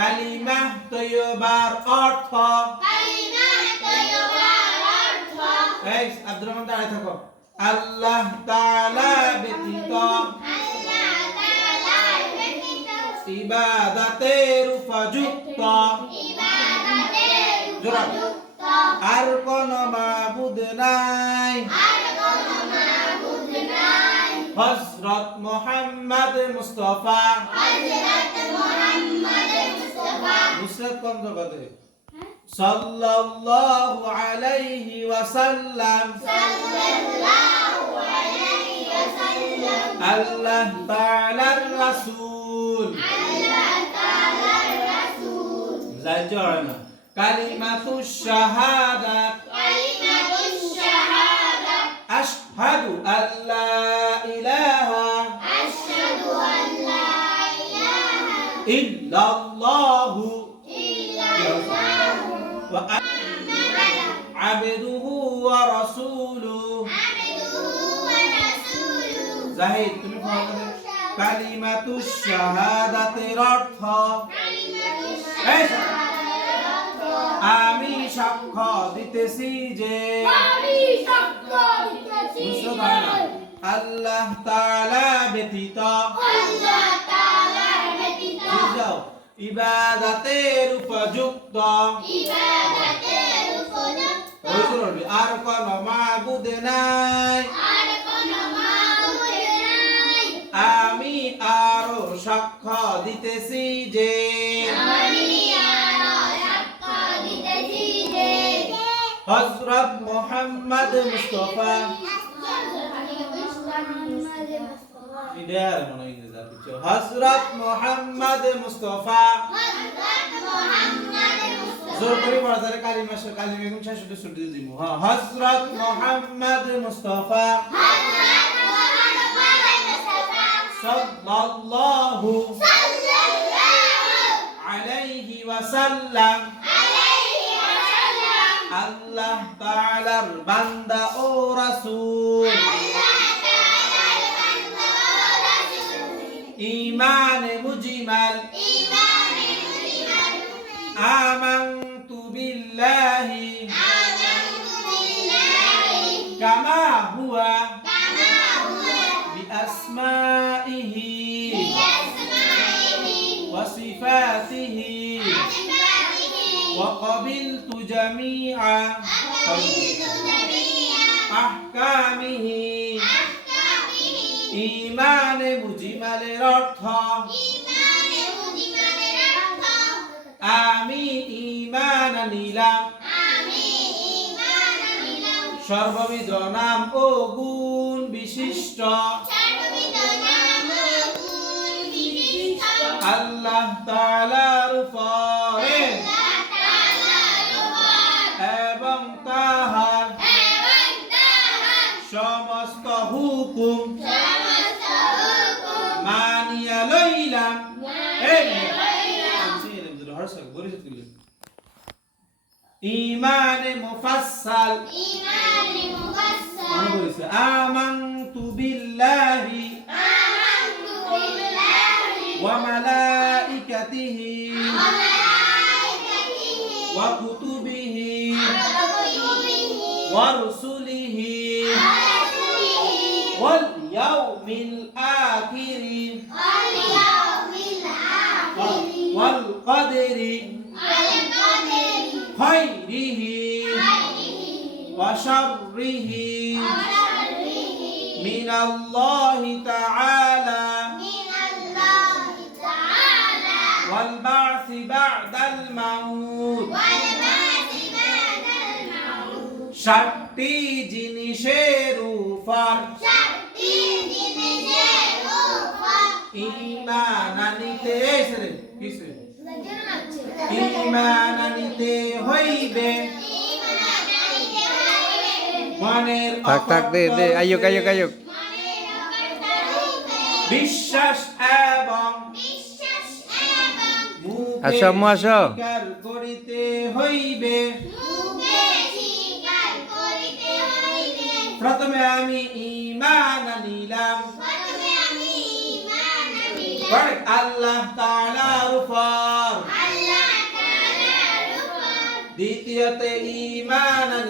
কালিমা তৈয়বার অর্থ এই আব্দুর রহমান দাঁড়িয়ে থাকো আল্লাহ তাআলা ব্যতীত ইবাদতের উপযুক্ত আর কোন মাবুদ নাই হযরত মুহাম্মদ মুস্তাফা নুসরাত কোন জগতে সাল্লাল্লাহু আলাইহি ওয়াসাল্লাম আল্লাহ তাআলার রাসূল জায়জানা কালিমাতুশ শাহাদাত আশহাদু আল্লা ইলাহা ইল্লাল্লাহু ওয়া আবদুহু ওয়া রাসূলুহু জাহিদ তুমি বলো কালিমাতুশ শাহাদাতের অর্থ আমি সাক্ষ্য দিতেছি যে আল্লাহ তাআলা ব্যতীত ইবাদতের উপযুক্ত আর কোন মাবুদ নাই আমি আরো সাক্ষ্য দিতেছি যে হযরত মুহাম্মদ মুস্তাফা ইদার মনে ইংরেজি আছে হযরত মুহাম্মদ মুস্তাফা জোর করে পড়ারে কালিমা কোন শেষে শুরু দিব হ্যাঁ হযরত মুহাম্মদ মুস্তাফা সাল্লাল্লাহু আলাইহি ওয়াসাল্লাম আল্লাহ তাআলার বান্দা ও রাসূল ঈমান মুজমাল আমানতু বিল্লাহি কামা হুয়া বিআসমাইহি ওয়া সিফাতিহি وقبلت جميع أحكامه إيمان مجمل অর্থ আমি ঈমান আনিলাম সর্ববিধ নাম ও গুণ বিশিষ্ট আল্লাহ তাআলার উপরে এবং তাহার সমস্ত হুকুম মানিয়া লইলাম ঈমানে মুফাসসাল আমানতু বিল্লাহি ওয়া মালাইকাতিহি ওয়া কুতুবিহি ওয়া রুসুলিহি ওয়াল ইয়াউমিল আখিরি ওয়াল কদরি খায়রিহি ওয়া শাররিহি মিনাল্লাহি তাআলা ওয়াল বা'সি বা'দাল মাউত সাতটি জিনিসের উপর ঈমান আনিতে ঈমান আনিতে হইবে মনের থাক দে আইয়ুক বিশ্বাস এবং আসো স্বীকার করিতে হইবে প্রথমে আমি ঈমান আনিলাম আল্লাহ তাআলার উপর দ্বিতীয়তে ঈমানান